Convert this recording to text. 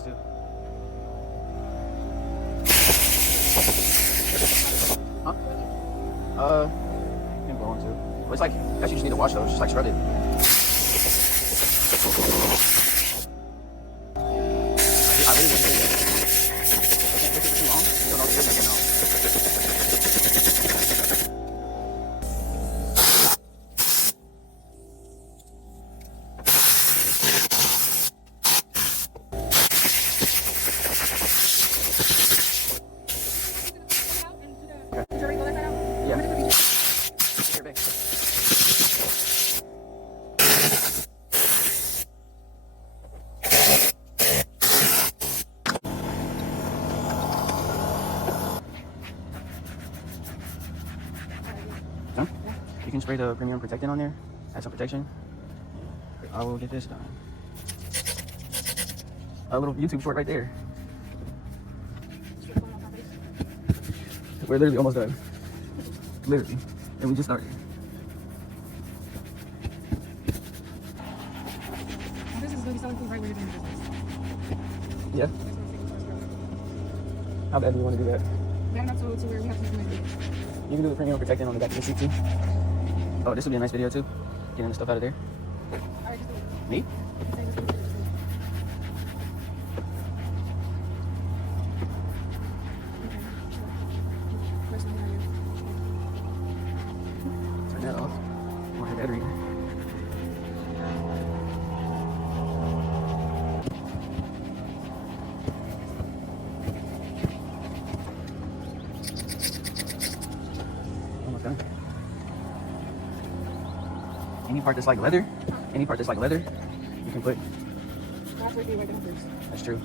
these too. Huh? I'm going to. But it's like, actually just need to wash those, just like scrub it. I really want to do that. I can't fix it for too long. So no, it's good now. You can spray the premium protectant on there, add some protection. I will get this done. A little YouTube short right there. We're literally almost done. Literally. And we just started. This is going to be selling food right where you're doing business. Yeah. How bad do you want to do that? Bad enough to where we have to do it. You can do the premium protectant on the back of the seat too. Oh, this would be a nice video too. Getting the stuff out of there. Alright, just do it. Me? Turn that off. More her battery. Almost done. Any part that's like leather, you can put. That's what you like first. That's true.